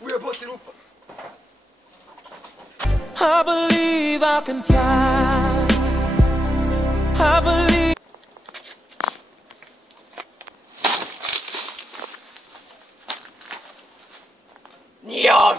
Ujeboti rupa. I believe I can fly. I believe. Ja!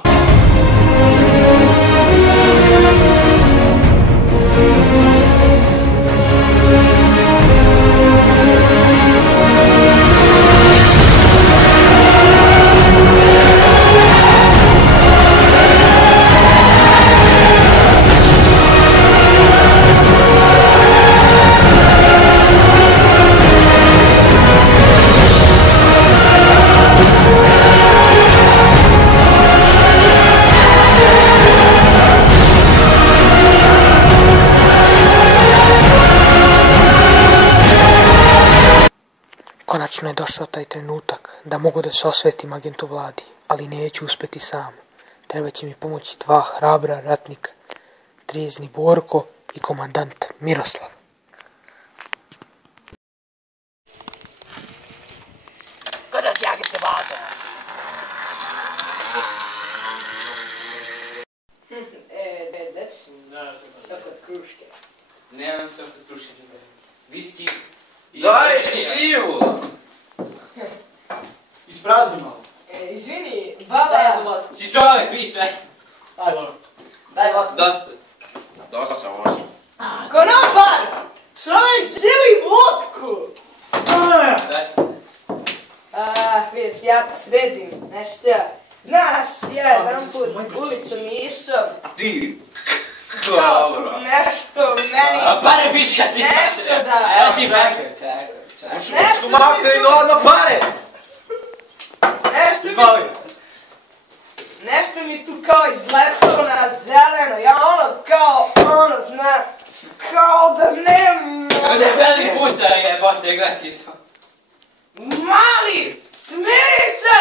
Konačno je došao taj trenutak da mogu da se osvetim agentu Vladi, ali neću uspeti sam. Treba će mi pomoći dva hrabra ratnika, trijezni Borko i komandant Miroslav. Kada si agente Vlada? Deci, sok od kruške. Nemam sok od kruške. Viski i... Daj šivu! Isprazni malo. Izvini, Daj baba... jednu vodku. Si čovjek, vi sve. Aj, dobro. Daj vodku. Dosta. Dosta sam ovo. Konobar! Čovjek želi vodku! Daj se. Vidiš, ja te sredim, nešto. Znaš, ja jedan put ulicom išao. Ti! Kao Dobro. nešto meni... A pare pička ti Nešto kaše. da- Evo si čekaj. Nešto Makne i na pare! Nešto mi tu kao izletao na zeleno, ja kao da nema... Ovdje veli puca jebote, gledaj ti to. Mali, smiri se!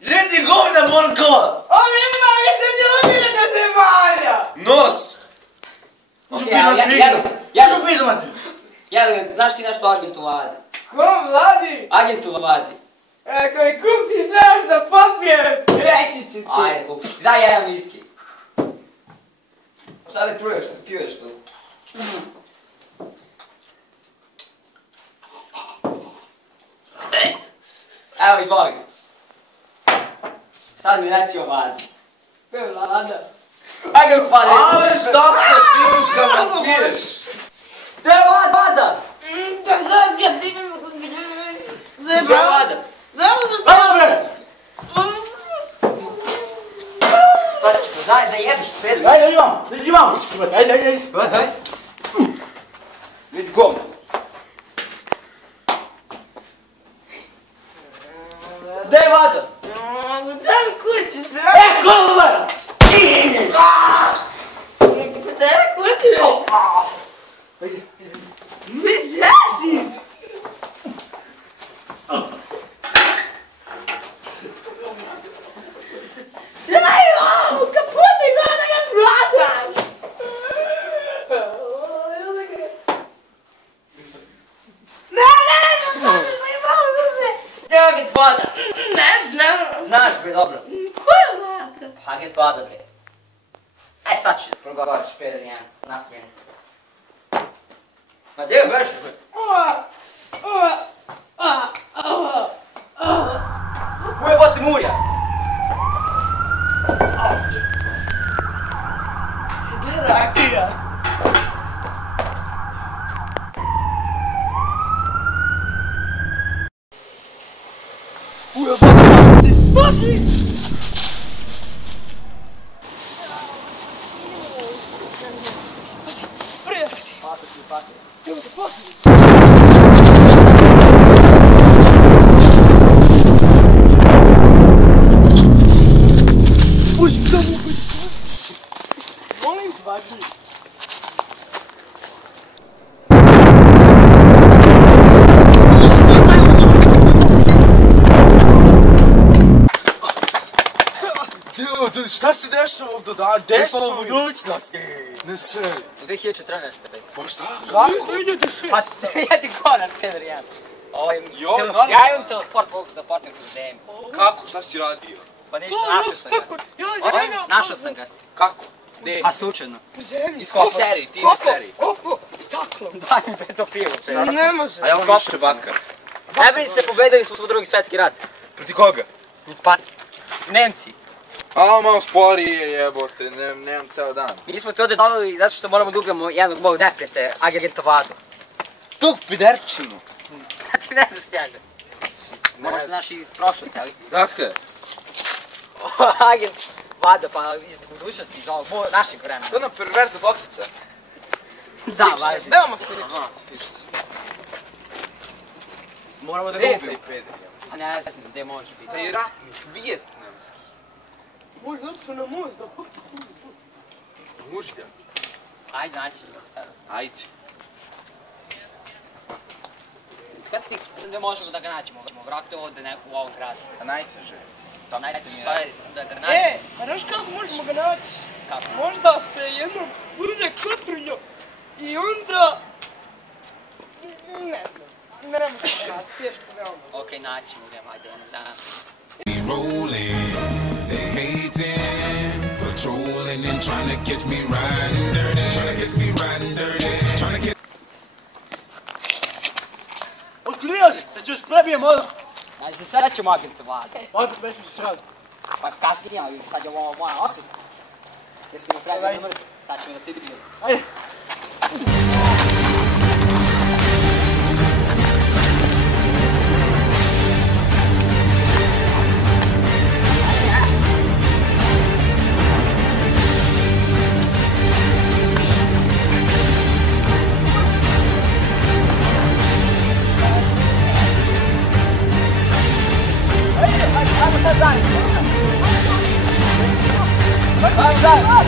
Jedi govna Borko! Ovdje ima više ljudi nego zemalja! Nos! Jel, znaš ti nešto o agentu Vlade? Ko mladi? Agentu Vlade. Ako je kupiš nešto papir, reći ću ti. Ajde, kupiš. Daj jedan viski. Šta li pruješ, šta piješ tu? Evo, izvoli. Sad mi reci o Vladi. Ko je Vlada? Agent Vlade. Ale šta švinska me piješ? To je Vlada! Da sad ga ti... To je Vlada! Ajde! Sad ću te daj da jedeš Pedro. Ajde, imam! Ajde. Vidi gom. Gdje je Vlada? Daj kući se... Kolumar! Daj kući! Ne žasiš! Daj ovu, kaputni go da ga plataš! Ne plataš se, imam se! Gdje je agent Vlada? Ne znam! Znaš bre, dobro. Ko je Vlada? Agent Vlada bre. Sad ću progovaraš Pedro jedan napijen. Ma gdje je bežiš bre? Ujebati Murja! Gdje je rakija? Šta se dešava ovdje da? Desno u budućnosti! Ne seri. 2014. Pa šta? Kako idete sve? Pa jedi konar, Pedro jedan. Jo, normalno. Ja imam teleport, mogu se da portim kroz DM. Kako? Šta si radio? Pa ništa, našao sam ga. Našao sam ga. Kako? Gdje? A slučajno. U zemlji. Ti seriji, ti seriji. Koliko? Staklo. Daj mi to pivo. Ne može. A ja vam više bakar. Ne brini se, pobedili smo u drugi svjetski rat. Proti koga? Pa, Nemci. A malo sporije jebote, nemam ceo dan. Mi smo to ovdje donali zato što moramo da ubijemo jednog mog neprijatelja, agenta Vadu. Tog piderčinu. Ti ne znaš njega. Možda znaš iz prošlosti, ali... Dakle, Agent Vada, pa iz budućnosti, iz ovog našeg vremena. to je ona perverza bokica. Da, važi. Veoma slično. Moramo da ga Gdje je ubijemo. taj peder? A ne znam gdje može biti. Taj ratnik, vijetnamski. Možda su na most da Mužlja. Ajde, naći ga. Ajde. Kad si ne možemo da ga naćemo? Vratite ovdje u ovom gradu. A najteže. Najteže stvar je da ga naćemo. E, pa znaš kako možemo ga naći? Kako? Možda se jednom bude kotrunjo i onda... Ne znam. Ne možemo ga naći, teško veoma. Okej, naćemo ga, ajde, da. rolling, they hating, patrolling and trying to catch me riding dirty, trying to catch me riding dirty, trying to catch. Otkrio se, da ću sprebijem odmah. Znači se sve ćemo agentu Vada. Odmah već mi se sradi. Pa kasnije, ali sad je ovo moja osveta. Jesi mi pravi numar, sad ćemo da ti vidim. Ajde. Vai, vai!